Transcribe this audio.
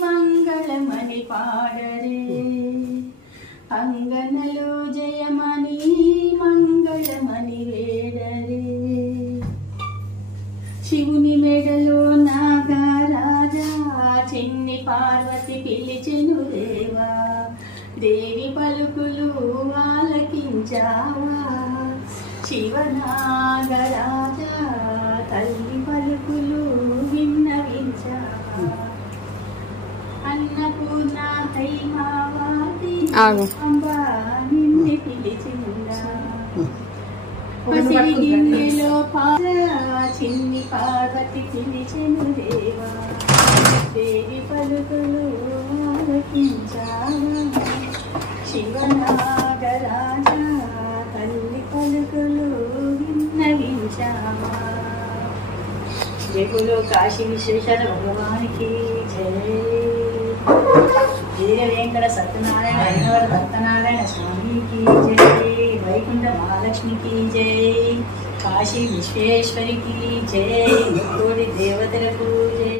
మంగళమణి పాడరే అంగనలో జయమణి మంగళమణి వేడరే శివుని మెడలో నాగరాజా చిన్ని పార్వతి పిలిచెను దేవా దేవి పలుకులు ఆలకించావా శివనాగరాజా తల్లి పలుకులు విన్నవించావా అన్నపూర్ణ హైమావతి అంబా నిన్ను పిలిచిందా పసిడి గిన్నెలో చిన్ని పార్వతి పిలిచెను దేవా దేవి పలుకులు ఆలకించావా శివనాగరాజా తల్లి పలుకులు విన్నవించావా జగులో కాశీ విశ్వేశ్వర భగవానికి జయ వీర వెంకట సత్యనారాయణ ఐనవర దత్తనారాయణ స్వామికి జై వైకుంఠ మహాలక్ష్మికి జై కాశీ విశ్వేశ్వరికి జై కోటి దేవతలకు జై